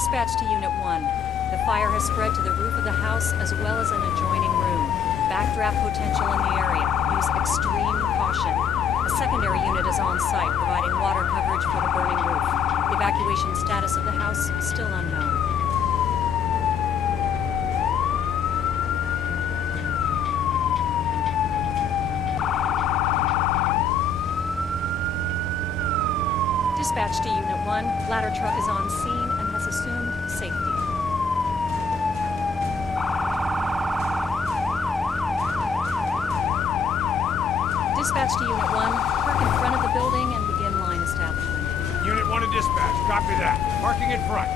Dispatch to Unit 1. The fire has spread to the roof of the house as well as an adjoining room. Backdraft potential in the area. Use extreme caution. A secondary unit is on site, providing water coverage for the burning roof. The evacuation status of the house still unknown. Dispatch to Unit 1. Ladder truck is on scene and has assumed safety. Dispatch to Unit 1. Park in front of the building and begin line establishment. Unit 1 to dispatch. Copy that. Parking in front.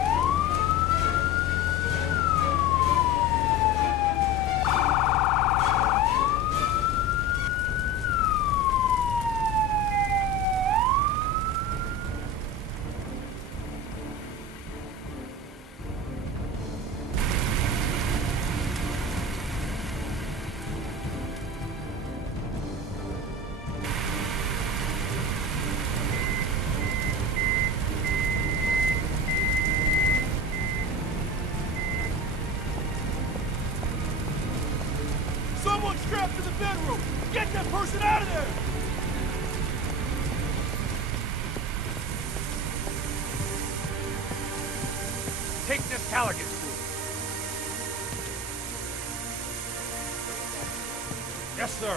Someone strapped to the bedroom! Get that person out of there! Take this Callaghan through. Yes, sir.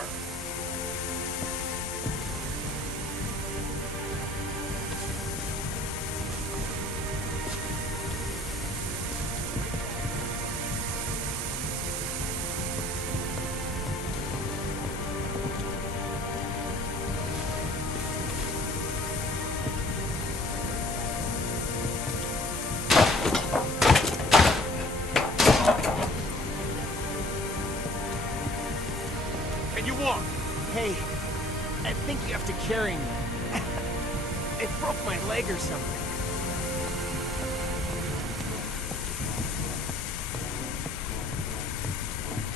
You walk. Hey, I think you have to carry me. It broke my leg or something.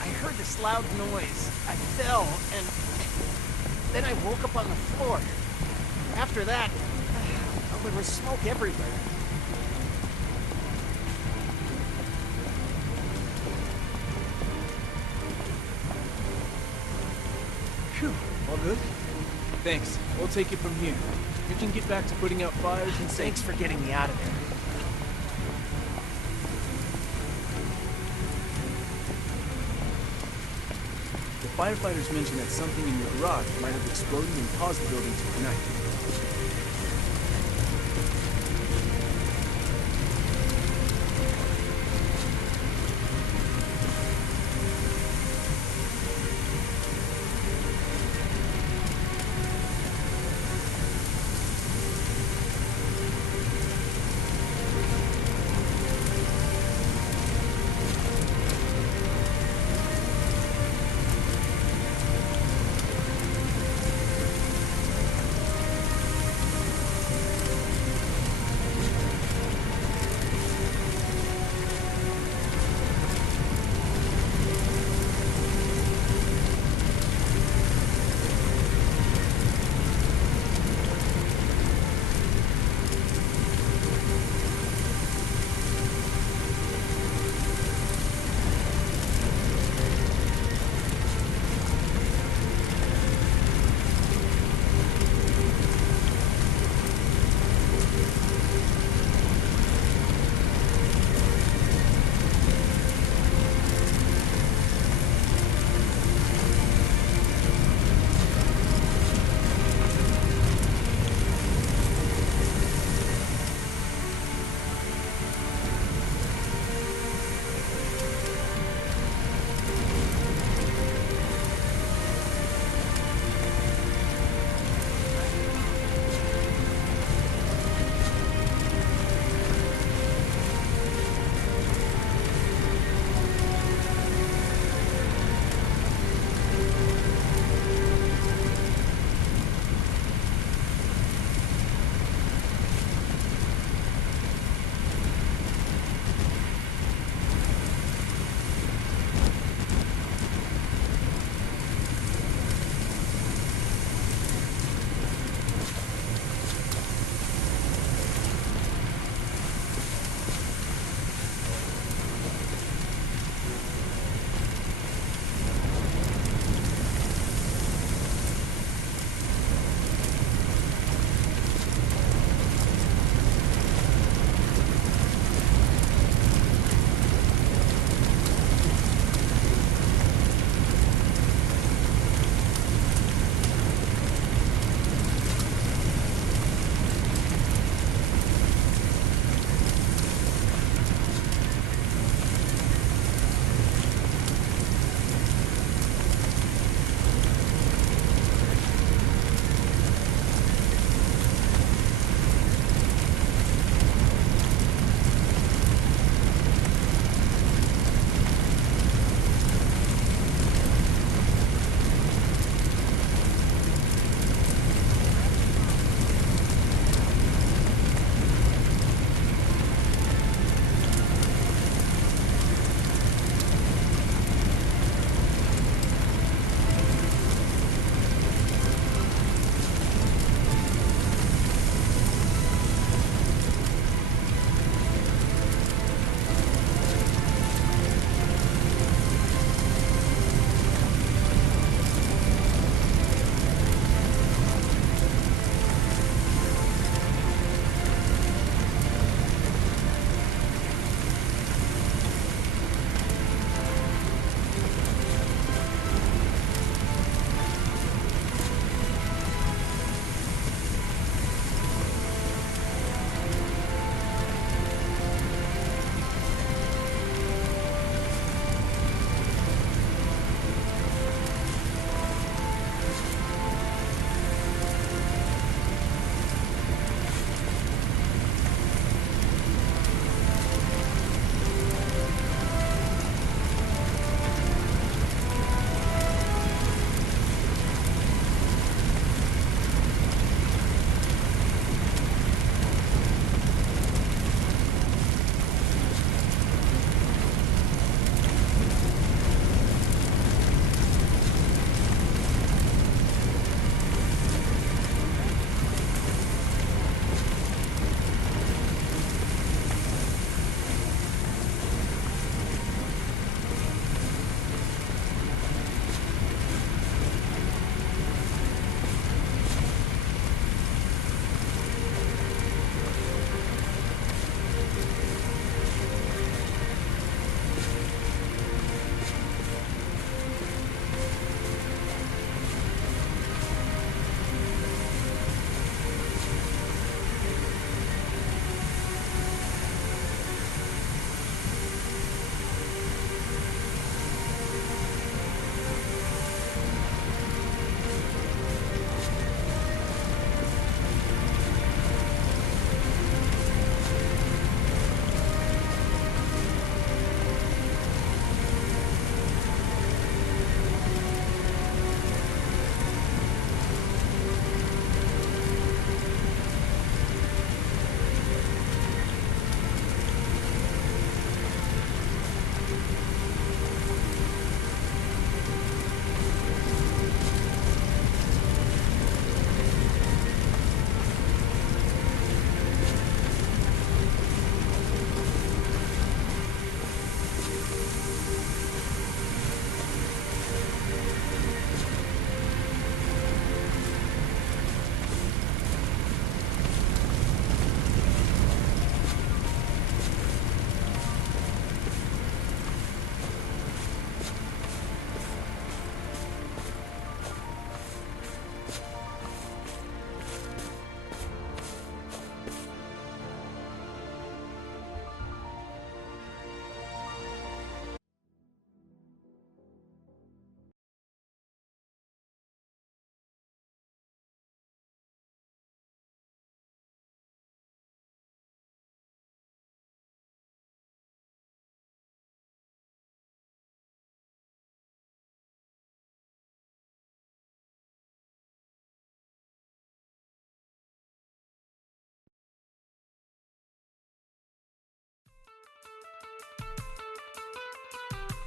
I heard this loud noise. I fell, and then I woke up on the floor. After that, there was smoke everywhere. Phew, all good? Thanks. We'll take it from here. We can get back to putting out fires and Thanks for getting me out of there. The firefighters mentioned that something in your garage might have exploded and caused the building to ignite.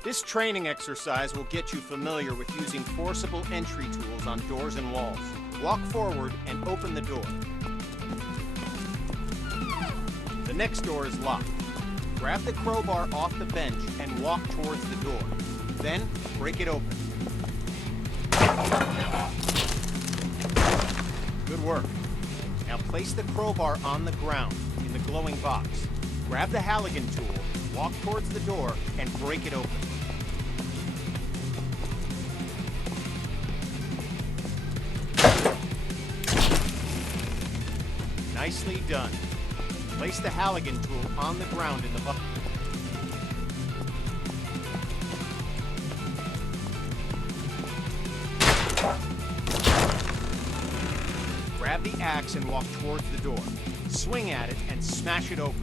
This training exercise will get you familiar with using forcible entry tools on doors and walls. Walk forward and open the door. The next door is locked. Grab the crowbar off the bench and walk towards the door. Then, break it open. Good work. Now place the crowbar on the ground in the glowing box. Grab the Halligan tool, walk towards the door, and break it open. Nicely done. Place the Halligan tool on the ground in the box. Grab the axe and walk towards the door. Swing at it and smash it open.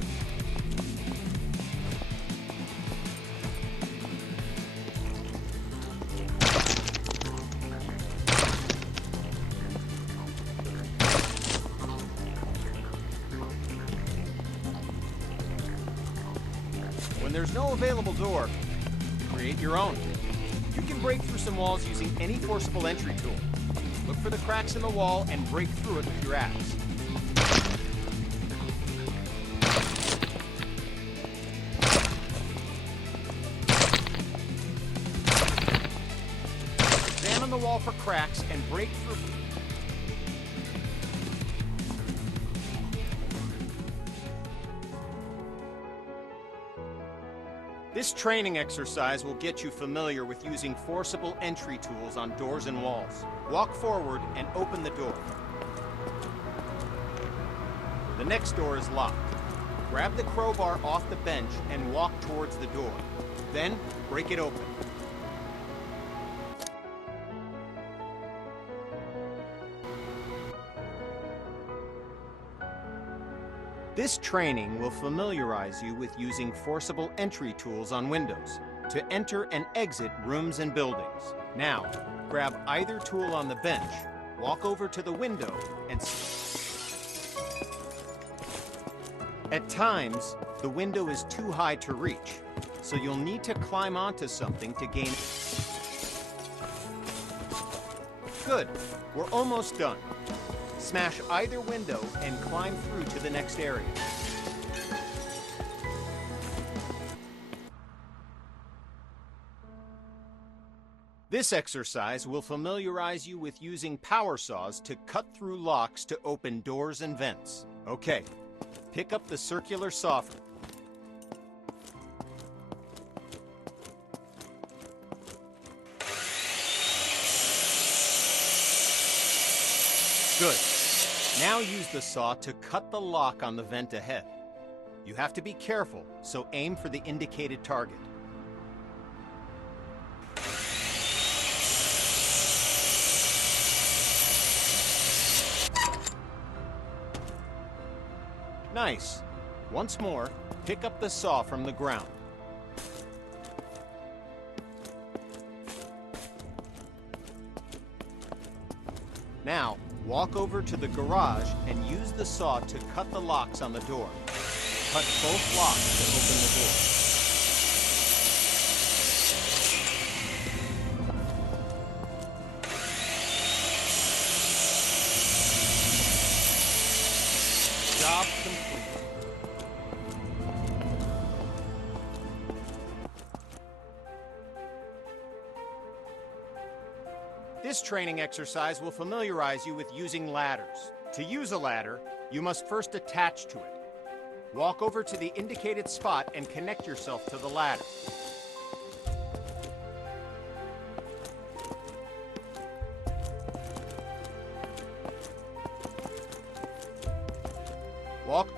When there's no available door, create your own. You can break through some walls using any forcible entry tool. Look for the cracks in the wall and break through it with your axe. Examine the wall for cracks and break through. This training exercise will get you familiar with using forcible entry tools on doors and walls. Walk forward and open the door. The next door is locked. Grab the crowbar off the bench and walk towards the door. Then, break it open. This training will familiarize you with using forcible entry tools on windows to enter and exit rooms and buildings. Now, grab either tool on the bench, walk over to the window, and... At times, the window is too high to reach, so you'll need to climb onto something to gain... Good. We're almost done. Smash either window and climb through to the next area. This exercise will familiarize you with using power saws to cut through locks to open doors and vents. Okay, pick up the circular saw. Good. Now use the saw to cut the lock on the vent ahead. You have to be careful, so aim for the indicated target. Nice. Once more, pick up the saw from the ground. Now, walk over to the garage and use the saw to cut the locks on the door. Cut both locks to open the door. Job complete. This training exercise will familiarize you with using ladders. To use a ladder, you must first attach to it. Walk over to the indicated spot and connect yourself to the ladder. Walk.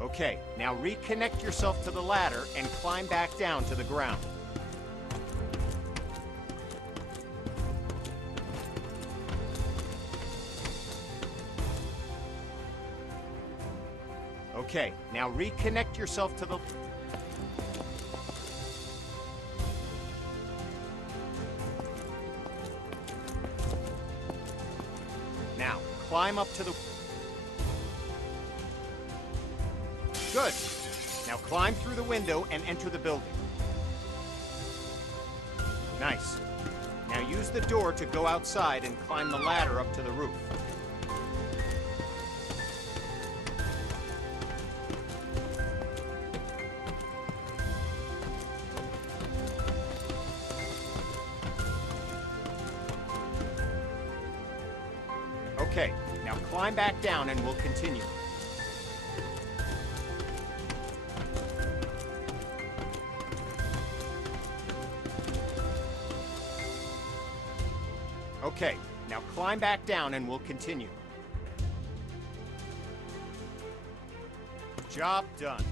Okay, now reconnect yourself to the ladder and climb back down to the ground. Okay, now reconnect yourself to the... Now, climb up to the... Good. Now climb through the window and enter the building. Nice. Now use the door to go outside and climb the ladder up to the roof. Okay, now climb back down and we'll continue. Okay, now climb back down and we'll continue. Job done.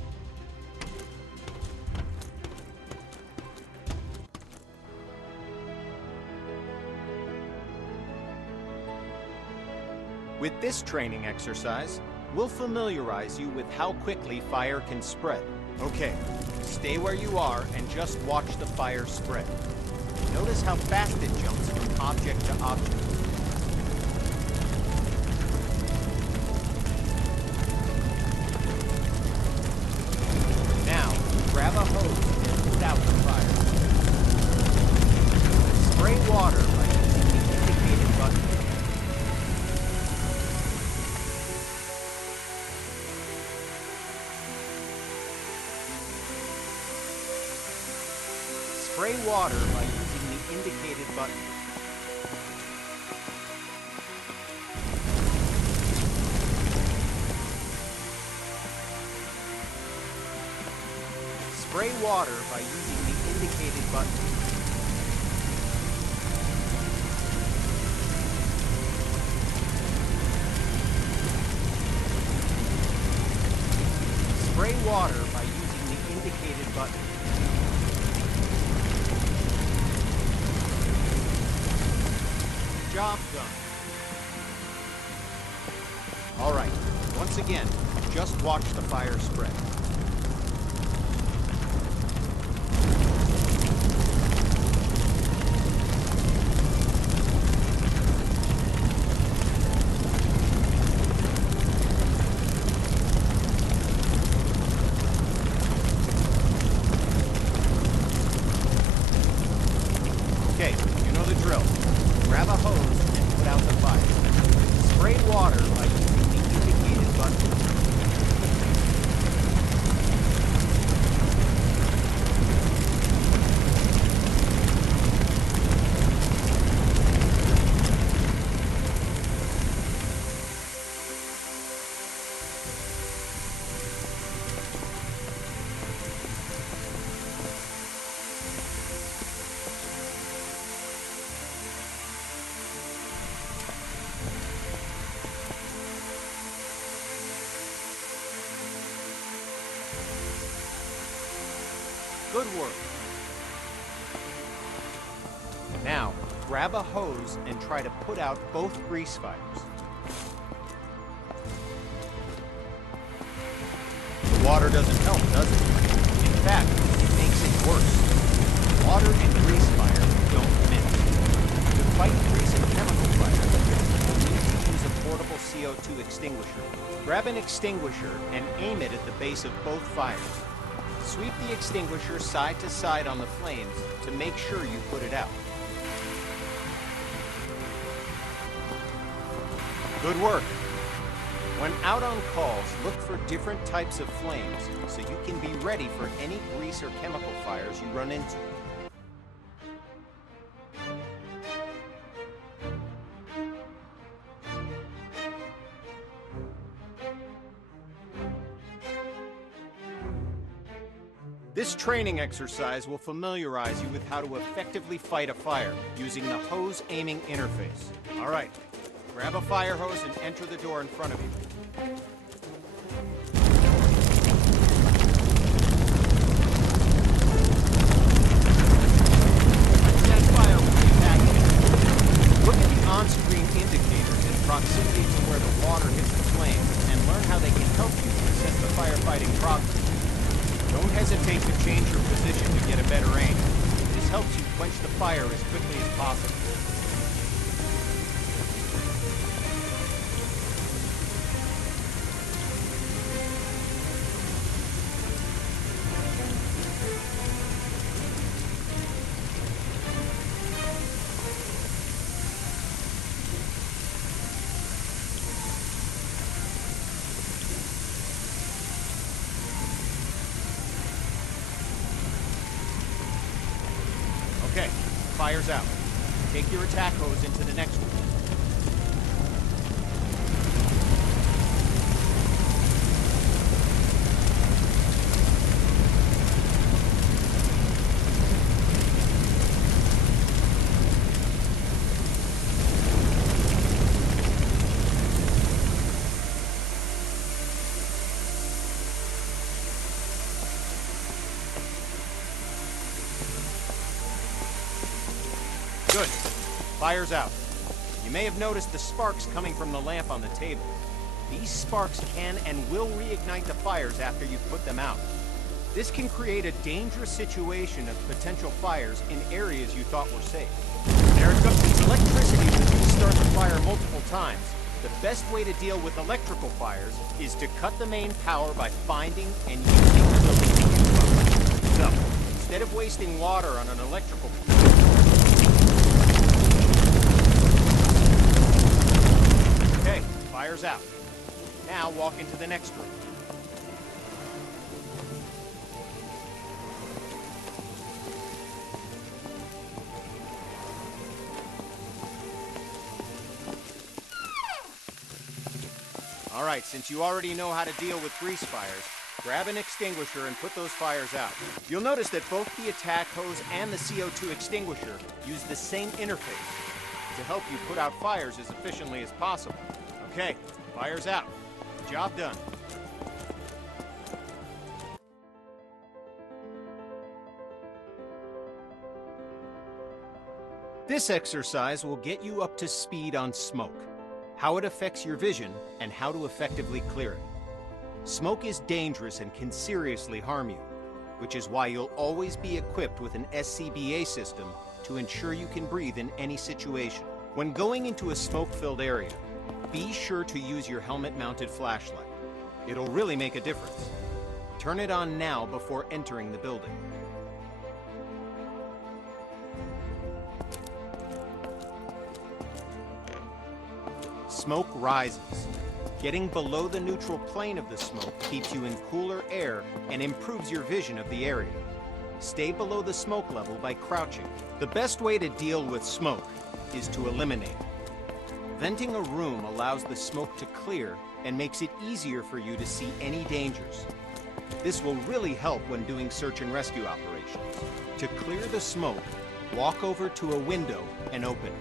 With this training exercise, we'll familiarize you with how quickly fire can spread. Okay, stay where you are and just watch the fire spread. Notice how fast it jumps from object to object. Now, grab a hose and put out the fire. Spray water by using the indicated button. Spray water by using the indicated button. Spray water by using the indicated button. Spray water by using the indicated button. Job done. All right, once again, just watch the fire spread. Okay, you know the drill. Grab a hose and put out the fire. Spray water by using the indicated button. Good work. Now, grab a hose and try to put out both grease fires. The water doesn't help, does it? In fact, it makes it worse. Water and grease fire don't mix. To fight grease and chemical fire, you'll need to use a portable CO2 extinguisher. Grab an extinguisher and aim it at the base of both fires. Sweep the extinguisher side to side on the flames to make sure you put it out. Good work. When out on calls, look for different types of flames so you can be ready for any grease or chemical fires you run into. This training exercise will familiarize you with how to effectively fight a fire using the hose aiming interface. All right, grab a fire hose and enter the door in front of you. Stand fire with the package. Look at the on-screen indicators in proximity to where the water hits the flames and learn how they can help you assess the firefighting progress. Don't hesitate to change your position to get a better aim. This helps you quench the fire as quickly as possible. Fire's out. Take your attack hose into the next room. Good. Fire's out. You may have noticed the sparks coming from the lamp on the table. These sparks can and will reignite the fires after you've put them out. This can create a dangerous situation of potential fires in areas you thought were safe. There it goes. Since electricity will restart the fire multiple times, the best way to deal with electrical fires is to cut the main power by finding and using the building fuse. So, instead of wasting water on an electrical Okay, fire's out. Now walk into the next room. All right, since you already know how to deal with grease fires, grab an extinguisher and put those fires out. You'll notice that both the attack hose and the CO2 extinguisher use the same interface to help you put out fires as efficiently as possible. Okay, fire's out. Job done. This exercise will get you up to speed on smoke, how it affects your vision, and how to effectively clear it. Smoke is dangerous and can seriously harm you, which is why you'll always be equipped with an SCBA system to ensure you can breathe in any situation. When going into a smoke-filled area, be sure to use your helmet-mounted flashlight. It'll really make a difference. Turn it on now before entering the building. Smoke rises. Getting below the neutral plane of the smoke keeps you in cooler air and improves your vision of the area. Stay below the smoke level by crouching. The best way to deal with smoke is to eliminate it. Venting a room allows the smoke to clear and makes it easier for you to see any dangers. This will really help when doing search and rescue operations. To clear the smoke, walk over to a window and open it.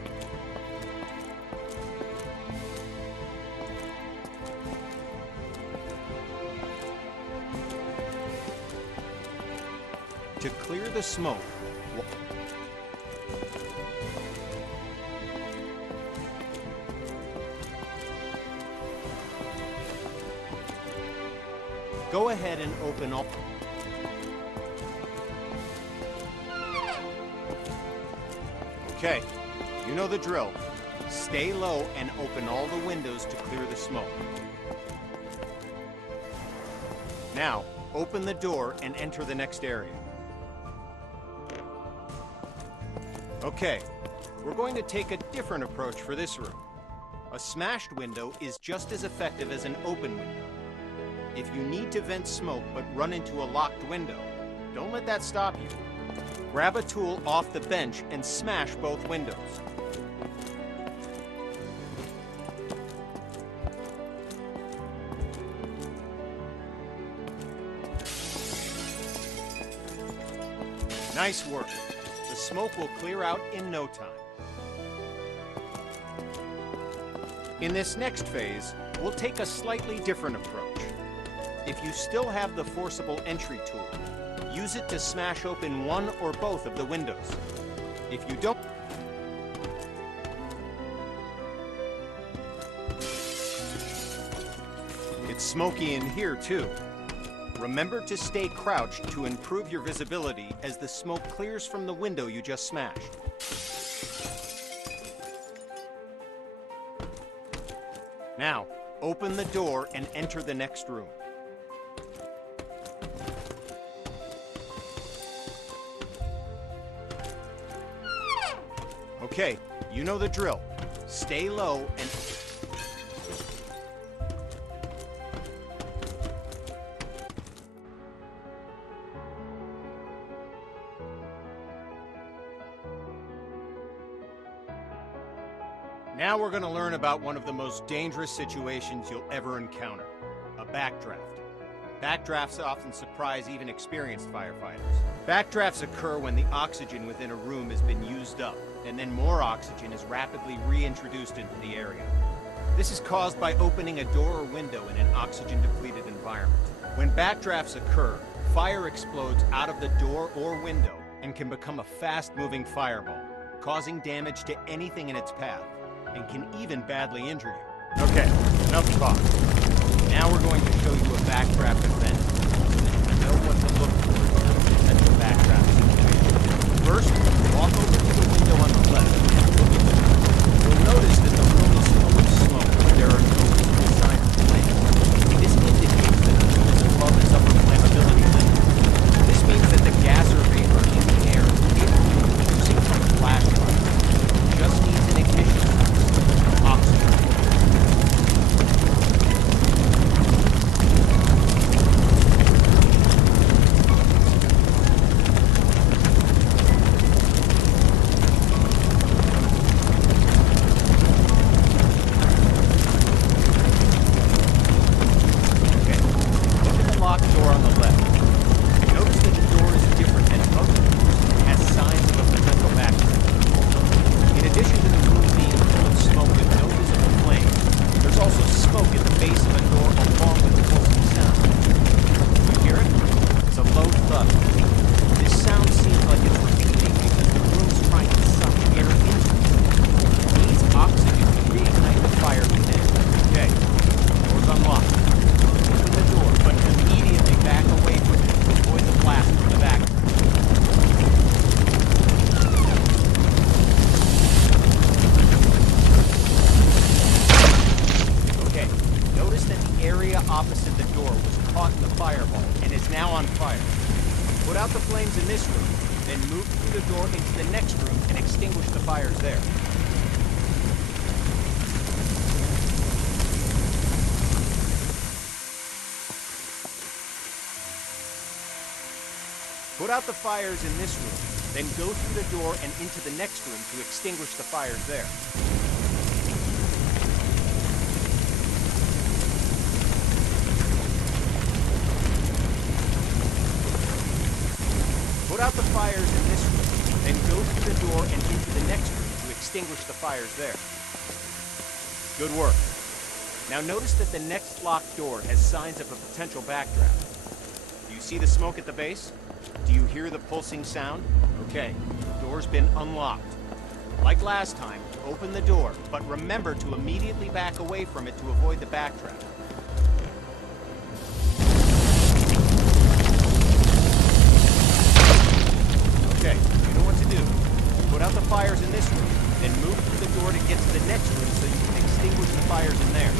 To clear the smoke, go ahead and open all. Okay, you know the drill. Stay low and open all the windows to clear the smoke. Now, open the door and enter the next area. Okay, we're going to take a different approach for this room. A smashed window is just as effective as an open window. If you need to vent smoke but run into a locked window, don't let that stop you. Grab a tool off the bench and smash both windows. Nice work. The smoke will clear out in no time. In this next phase, we'll take a slightly different approach. If you still have the forcible entry tool, use it to smash open one or both of the windows. If you don't, it's smoky in here too. Remember to stay crouched to improve your visibility as the smoke clears from the window you just smashed. Now, open the door and enter the next room. Okay, you know the drill. Stay low and... Now we're going to learn about one of the most dangerous situations you'll ever encounter, a backdraft. Backdrafts often surprise even experienced firefighters. Backdrafts occur when the oxygen within a room has been used up, and then more oxygen is rapidly reintroduced into the area. This is caused by opening a door or window in an oxygen-depleted environment. When backdrafts occur, fire explodes out of the door or window and can become a fast-moving fireball, causing damage to anything in its path, and can even badly injure you. Okay, enough talk. Now we're going to show you a backdraft event so that you know what to look for during a potential backdraft situation. First, walk over to the window on the left. You'll notice that the room is full of smoke, but there are no visible signs of flame. This indicates that the room is above its upper flammability limit. This means that the gas or vapor in the air is capable of producing from a flashlight. It just needs an ignition source, oxygen. Opposite the door was caught in the fireball and is now on fire. Put out the flames in this room, then move through the door into the next room and extinguish the fires there. Put out the fires in this room, then go through the door and into the next room to extinguish the fires there. Put out the fires in this room, then go through the door and into the next room to extinguish the fires there. Good work. Now notice that the next locked door has signs of a potential backdraft. Do you see the smoke at the base? Do you hear the pulsing sound? Okay, the door's been unlocked. Like last time, open the door, but remember to immediately back away from it to avoid the backdraft. Okay, you know what to do. Put out the fires in this room, then move through the door to get to the next room so you can extinguish the fires in there.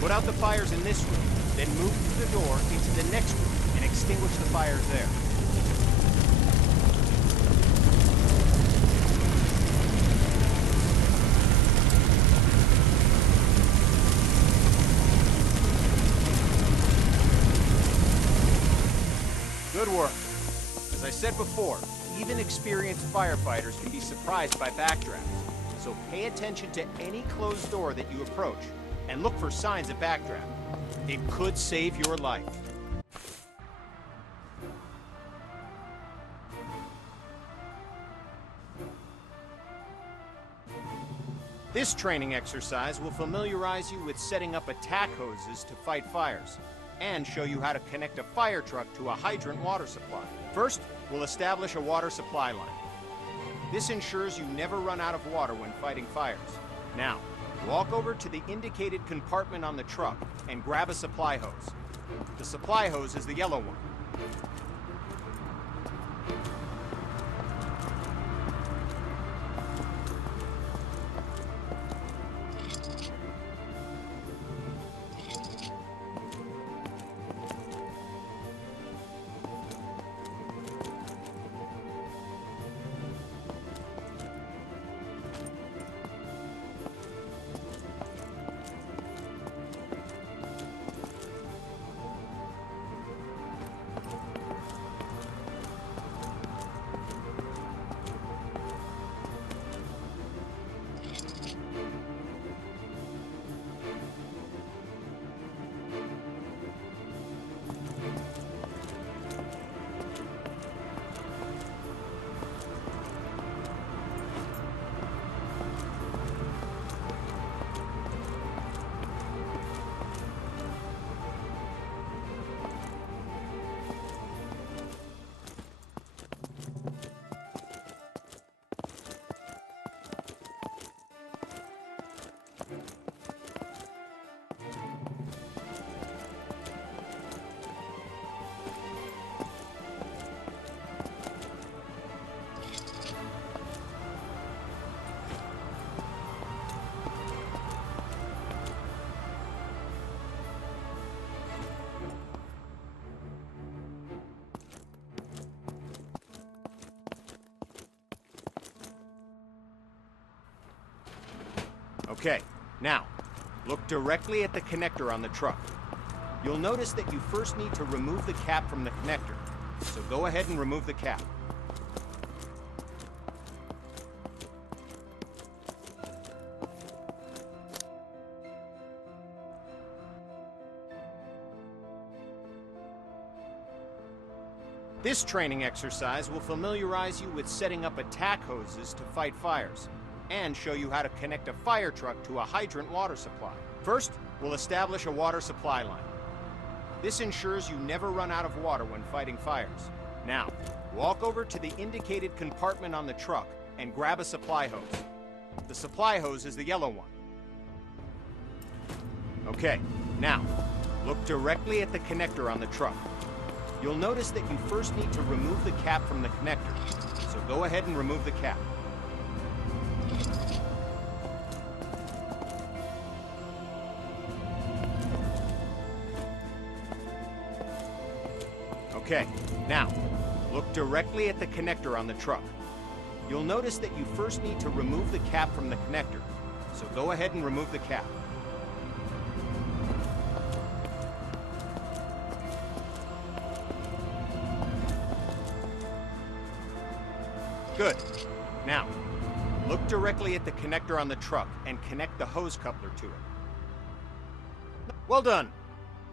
Put out the fires in this room, then move through the door into the next room and extinguish the fires there. Good work. As I said before, even experienced firefighters can be surprised by backdrafts, so pay attention to any closed door that you approach. And look for signs of backdraft. It could save your life. This training exercise will familiarize you with setting up attack hoses to fight fires, and show you how to connect a fire truck to a hydrant water supply. First, we'll establish a water supply line. This ensures you never run out of water when fighting fires. Now, walk over to the indicated compartment on the truck and grab a supply hose. The supply hose is the yellow one. Okay, now, look directly at the connector on the truck. You'll notice that you first need to remove the cap from the connector, so go ahead and remove the cap. This training exercise will familiarize you with setting up attack hoses to fight fires, and show you how to connect a fire truck to a hydrant water supply. First, we'll establish a water supply line. This ensures you never run out of water when fighting fires. Now, walk over to the indicated compartment on the truck and grab a supply hose. The supply hose is the yellow one. Okay, now, look directly at the connector on the truck. You'll notice that you first need to remove the cap from the connector, so go ahead and remove the cap. Okay, now, look directly at the connector on the truck. You'll notice that you first need to remove the cap from the connector, so go ahead and remove the cap. Good. Now, look directly at the connector on the truck and connect the hose coupler to it. Well done.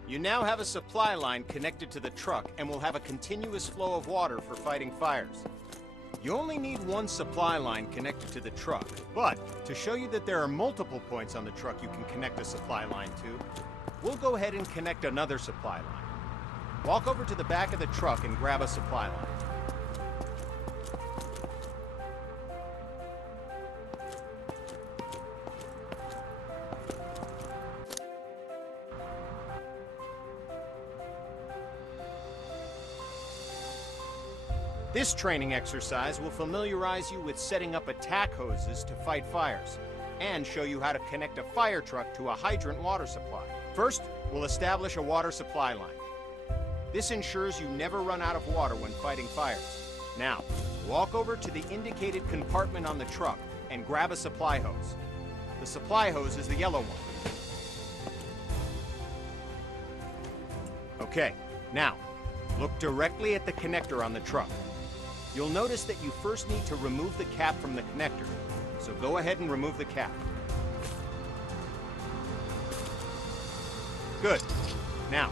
You now have a supply line connected to the truck and will have a continuous flow of water for fighting fires. You only need one supply line connected to the truck, but to show you that there are multiple points on the truck you can connect a supply line to, we'll go ahead and connect another supply line. Walk over to the back of the truck and grab a supply line. This training exercise will familiarize you with setting up attack hoses to fight fires, and show you how to connect a fire truck to a hydrant water supply. First, we'll establish a water supply line. This ensures you never run out of water when fighting fires. Now, walk over to the indicated compartment on the truck and grab a supply hose. The supply hose is the yellow one. Okay, now, look directly at the connector on the truck. You'll notice that you first need to remove the cap from the connector, so go ahead and remove the cap. Good. Now,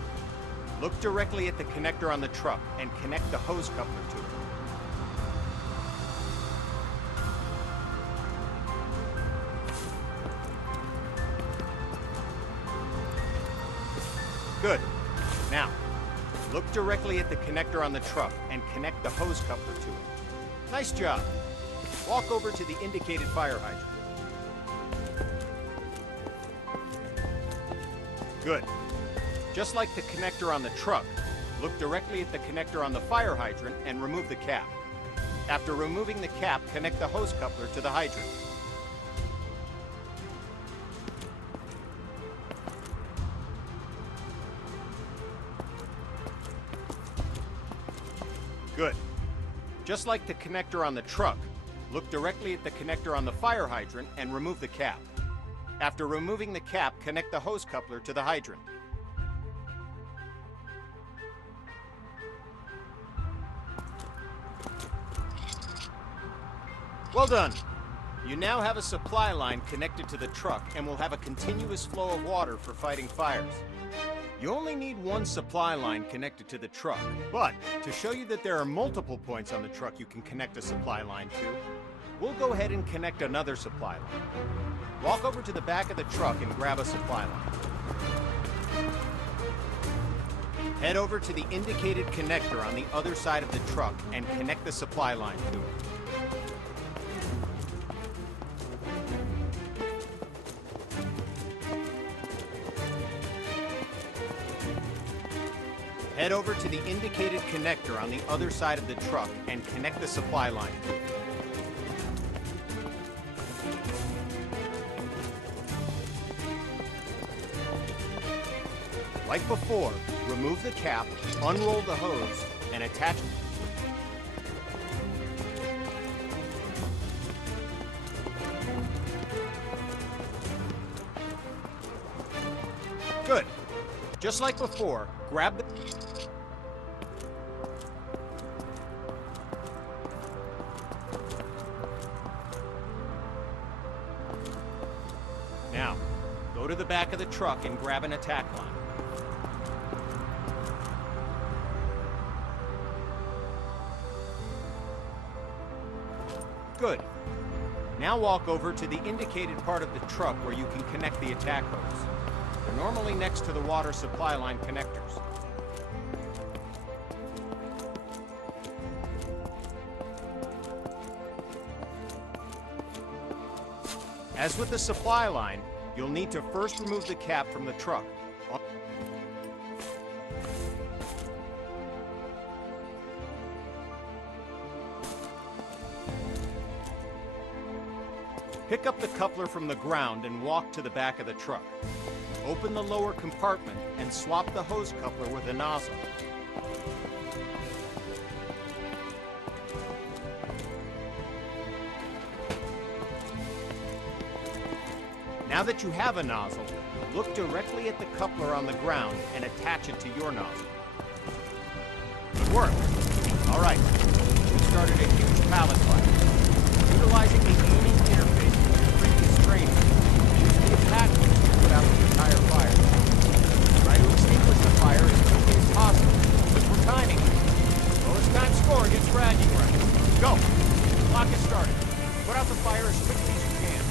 look directly at the connector on the truck and connect the hose coupler to it. Good. Now, look directly at the connector on the truck and connect the hose coupler to it. Nice job. Walk over to the indicated fire hydrant. Good. Just like the connector on the truck, look directly at the connector on the fire hydrant and remove the cap. After removing the cap, connect the hose coupler to the hydrant. Good. Just like the connector on the truck, look directly at the connector on the fire hydrant and remove the cap. After removing the cap, connect the hose coupler to the hydrant. Well done. You now have a supply line connected to the truck and will have a continuous flow of water for fighting fires. You only need one supply line connected to the truck, but to show you that there are multiple points on the truck you can connect a supply line to, we'll go ahead and connect another supply line. Walk over to the back of the truck and grab a supply line. Head over to the indicated connector on the other side of the truck and connect the supply line to it. Head over to the indicated connector on the other side of the truck and connect the supply line to it. Like before, remove the cap, unroll the hose, and attach. Good. Just like before, grab the... Now, go to the back of the truck and grab an attack line. Good. Now walk over to the indicated part of the truck where you can connect the attack hose. They're normally next to the water supply line connectors. As with the supply line, you'll need to first remove the cap from the truck. Pick up the coupler from the ground and walk to the back of the truck. Open the lower compartment and swap the hose coupler with a nozzle. Now that you have a nozzle, look directly at the coupler on the ground and attach it to your nozzle. Good work. All right, we started a huge pallet fire. Utilizing the aiming interface from your previous training, use the attack hose to put out the entire fire. Try to extinguish the fire as quickly as possible, because we're timing it. Lowest time score gets bragging rights. Go! Clock is started. Put out the fire as quickly as you can.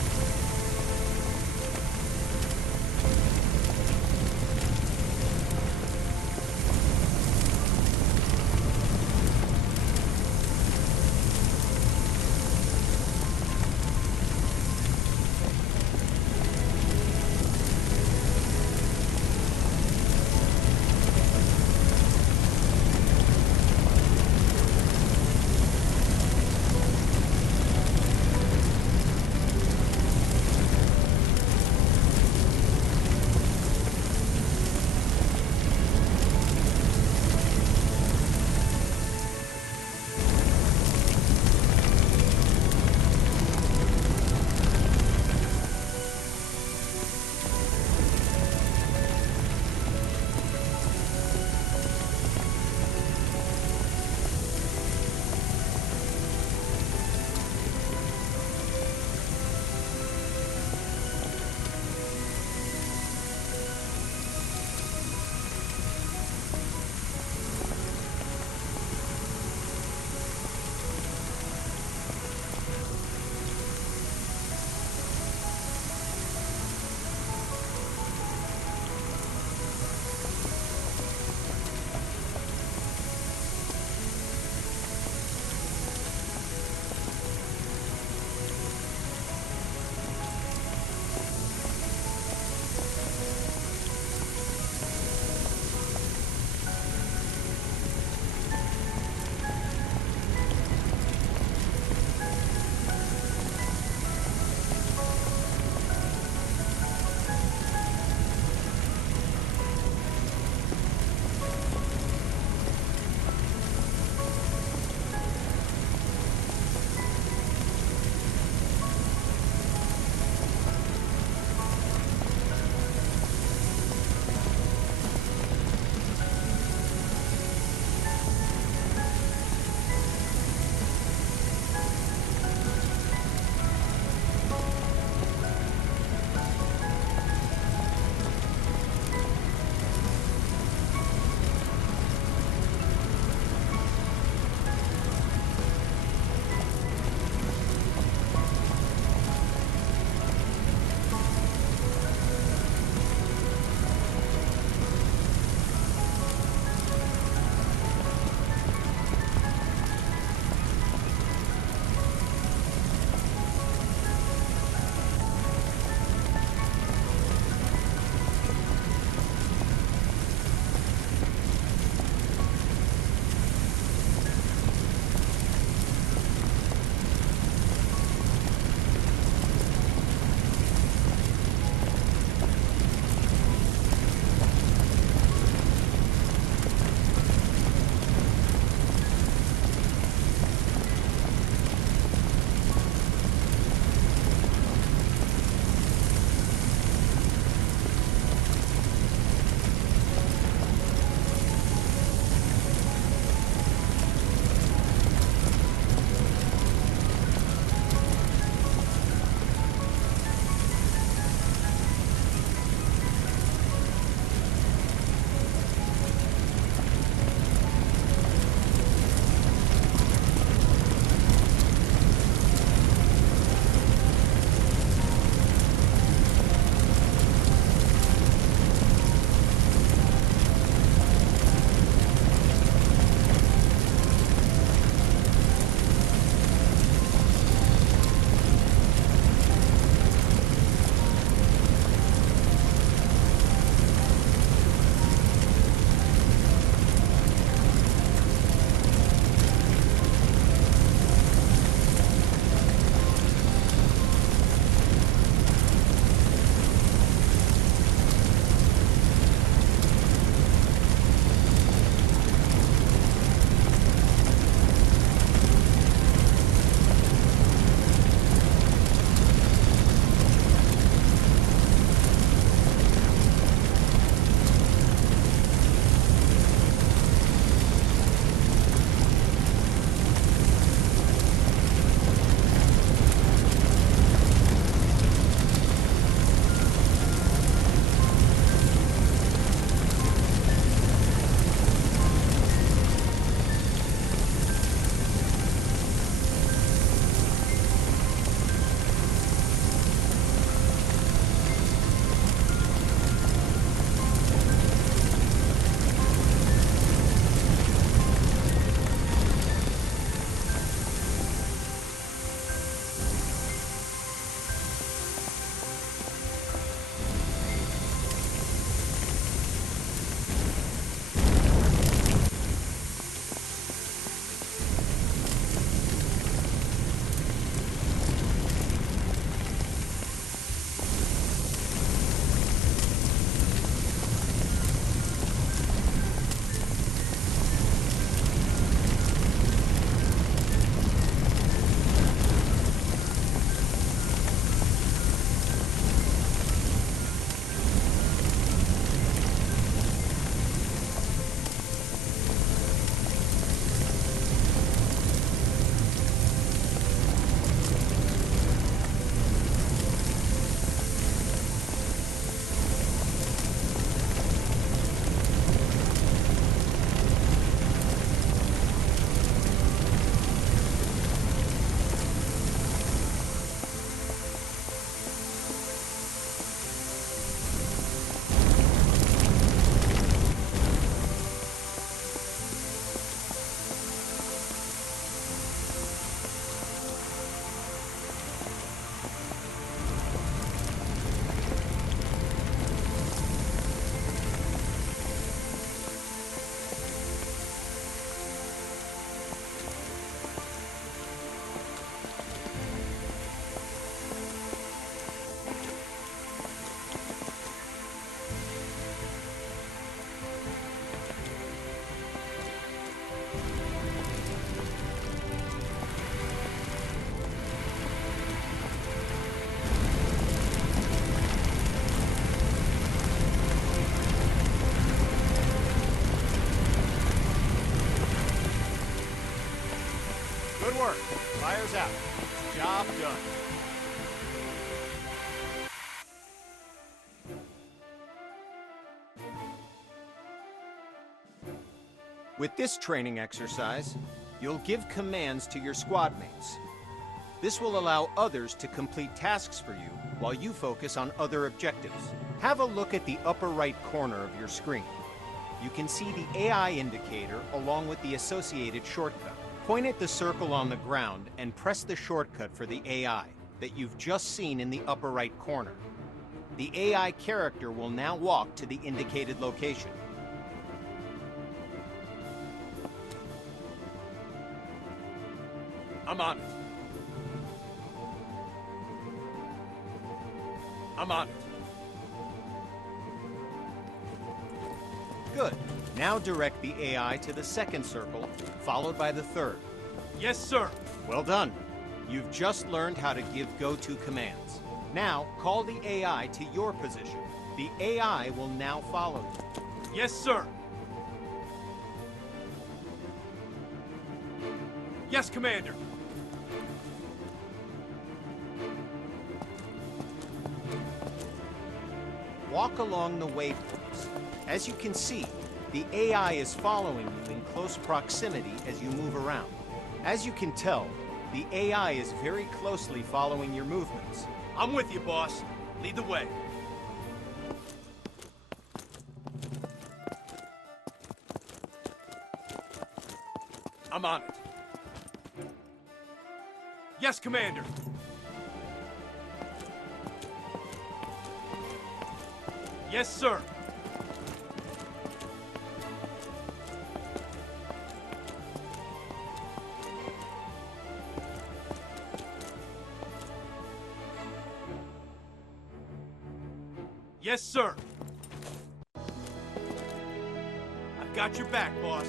work. Fire's out. Job done. With this training exercise, you'll give commands to your squad mates. This will allow others to complete tasks for you while you focus on other objectives. Have a look at the upper right corner of your screen. You can see the AI indicator along with the associated shortcut. Point at the circle on the ground and press the shortcut for the AI that you've just seen in the upper right corner. The AI character will now walk to the indicated location. I'm on it. I'm on it. Good. Now direct the AI to the second circle, followed by the third. Yes, sir. Well done. You've just learned how to give go-to commands. Now, call the AI to your position. The AI will now follow you. Yes, sir. Yes, Commander. Walk along the waypoints. As you can see, the AI is following you in close proximity as you move around. As you can tell, the AI is very closely following your movements. I'm with you, boss. Lead the way. I'm on it. Yes, Commander. Yes, sir. Yes, sir. I've got your back, boss.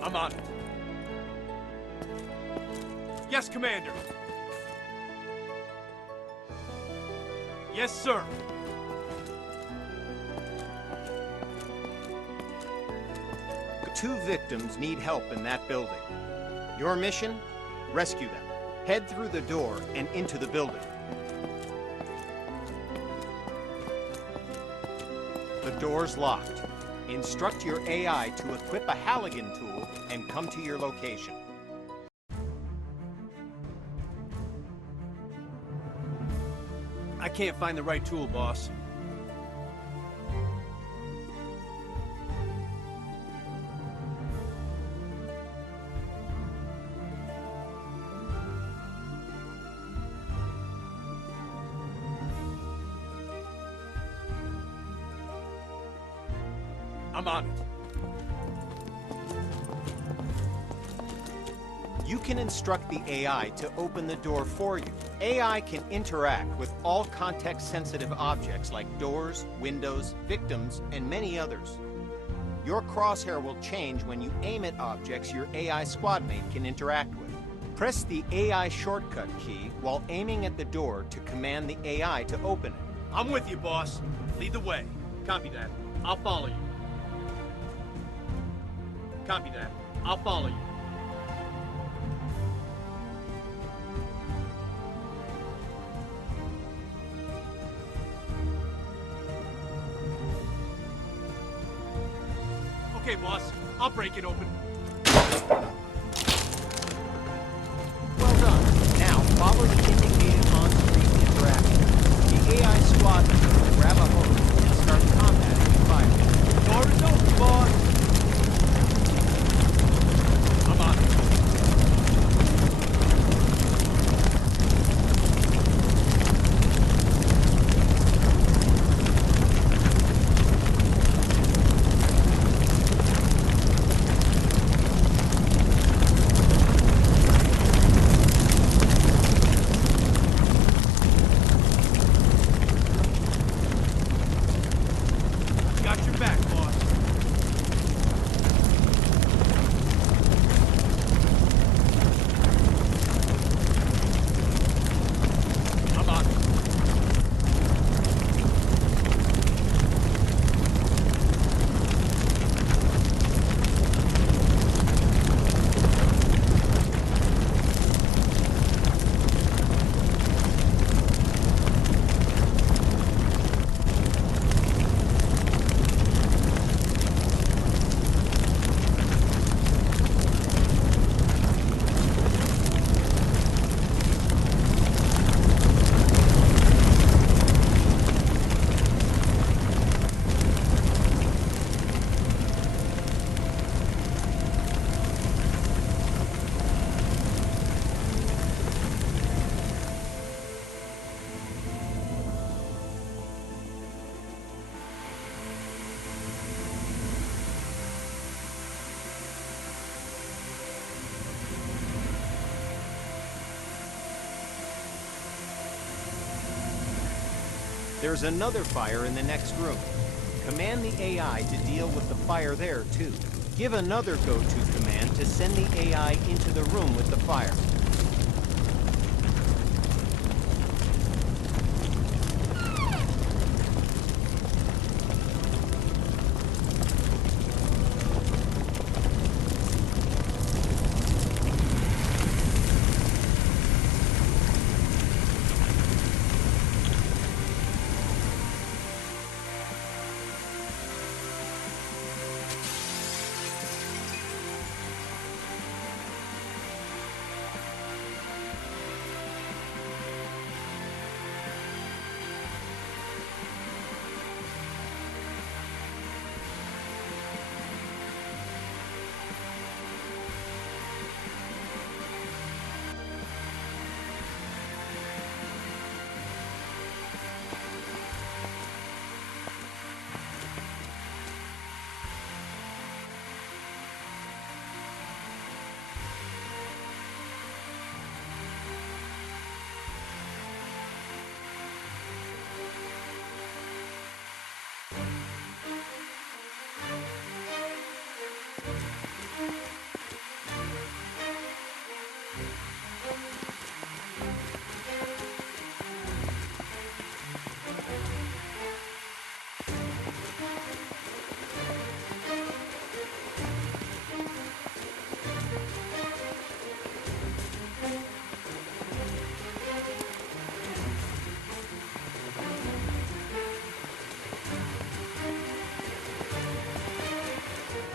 I'm on it. Yes, Commander. Yes, sir. Two victims need help in that building. Your mission? Rescue them. Head through the door and into the building. The door's locked. Instruct your AI to equip a Halligan tool and come to your location. I can't find the right tool, boss. I'm on it. You can instruct the AI to open the door for you. AI can interact with all context-sensitive objects like doors, windows, victims, and many others. Your crosshair will change when you aim at objects your AI squadmate can interact with. Press the AI shortcut key while aiming at the door to command the AI to open it. I'm with you, boss. Lead the way. Copy that. I'll follow you. Copy that. I'll follow you. Okay, boss. I'll break it open. Well done. Now, follow the indicated on-screen interaction. The AI squad will grab a hose and start combating the fire. Door is open, boss. I'm on it. There's another fire in the next room. Command the AI to deal with the fire there, too. Give another go-to command to send the AI into the room with the fire.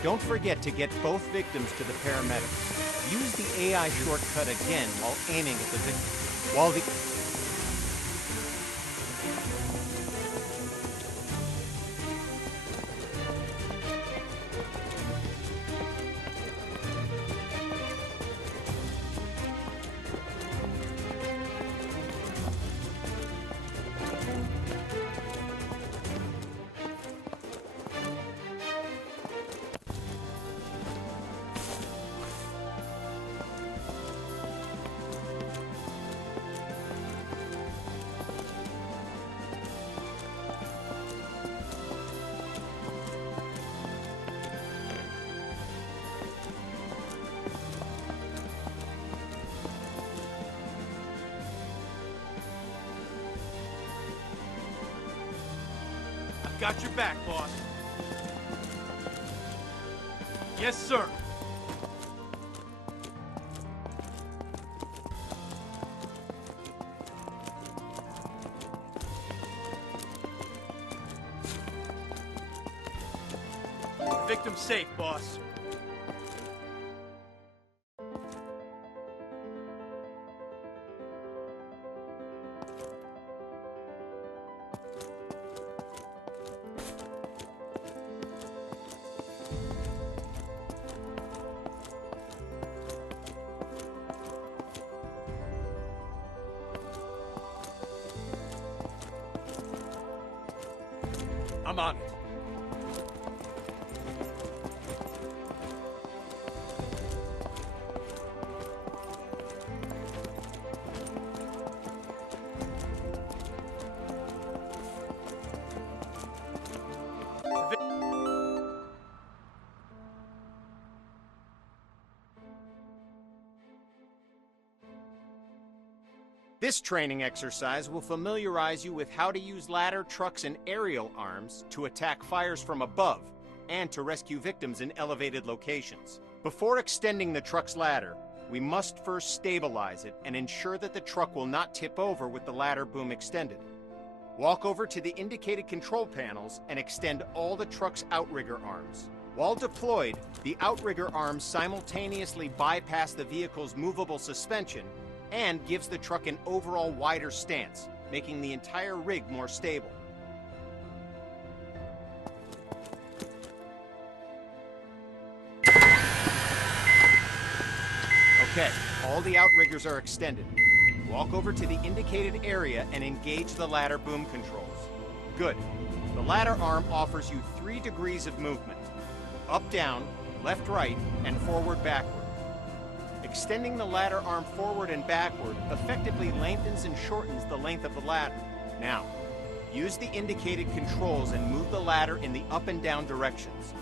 Don't forget to get both victims to the paramedics. Use the AI shortcut again while aiming at the victim. While the... Got your back, boss. Yes, sir. Victim safe, boss. I'm on it. This training exercise will familiarize you with how to use ladder, trucks, and aerial arms to attack fires from above and to rescue victims in elevated locations. Before extending the truck's ladder, we must first stabilize it and ensure that the truck will not tip over with the ladder boom extended. Walk over to the indicated control panels and extend all the truck's outrigger arms. While deployed, the outrigger arms simultaneously bypass the vehicle's movable suspension and gives the truck an overall wider stance, making the entire rig more stable. Okay, all the outriggers are extended. Walk over to the indicated area and engage the ladder boom controls. Good. The ladder arm offers you 3 degrees of movement: up, down, left, right, and forward, backward. Extending the ladder arm forward and backward effectively lengthens and shortens the length of the ladder. Now, Use the indicated controls and move the ladder in the up and down directions.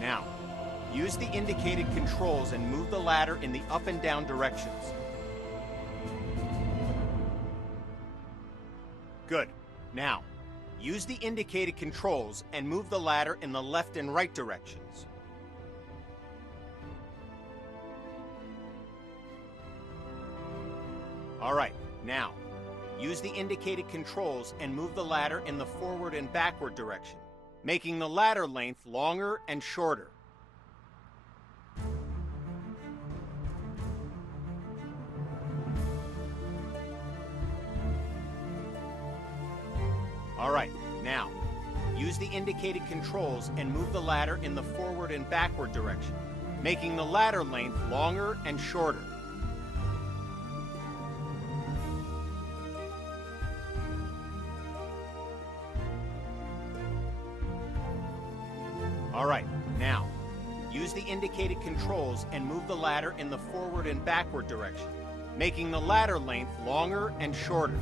Now, use the indicated controls and move the ladder in the up and down directions. Good. Now, use the indicated controls and move the ladder in the left and right directions. All right, now, use the indicated controls and move the ladder in the forward and backward direction, making the ladder length longer and shorter. All right, now, use the indicated controls and move the ladder in the forward and backward direction, making the ladder length longer and shorter. All right, now, use the indicated controls and move the ladder in the forward and backward direction, making the ladder length longer and shorter.